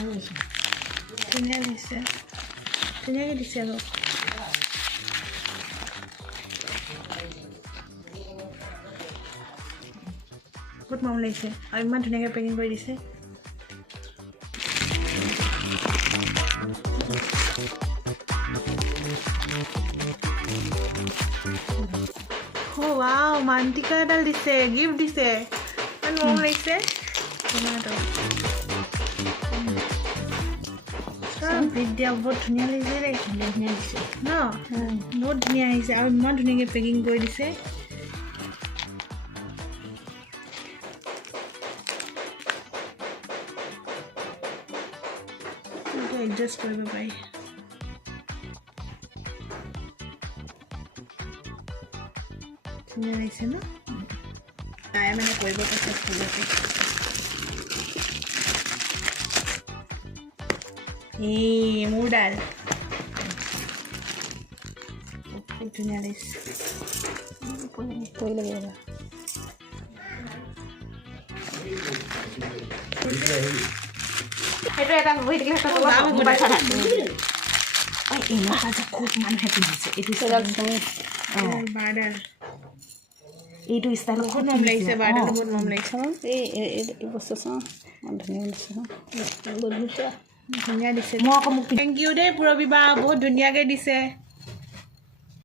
ধুনীয়া দিছে ধুনীয়াকৈ দিছে আৰু বহুত মৰম লাগিছে আৰু ইমান ধুনীয়াকৈ পেকিং কৰি দিছে ৱাও মান্তিকা এডাল দিছে গিফ্ট দিছে ইমান মৰম লাগিছে বিদ্যা বহুত ধুনীয়া লাগিছে ধুনীয়া দিছে ন বহুত ধুনীয়া আহিছে আৰু ইমান ধুনীয়াকৈ পেকিং কৰি দিছে এডজাষ্ট কৰিব পাৰি ধুনীয়া লাগিছে ন তাই মানে কৰিব কৈছে ফুলতে এই মোৰ ডাল খুব ধুনীয়া লাগিছে পৰি লাগিব সেইটো এটা বহি থাকিলে খুব মানুহে পিন্ধিছে এইটো বাৰ্ডাল এইটো ষ্টাইল বহুত মৰম লাগিছে বাৰ্ডাল বহুত মৰম লাগিছে এই বস্তু চাওঁ ধুনীয়া দিছে ধুনীয়া দিছে মই আকৌ মোক থেংক ইউ দেই পুৰবী বা বহুত ধুনীয়াকৈ দিছে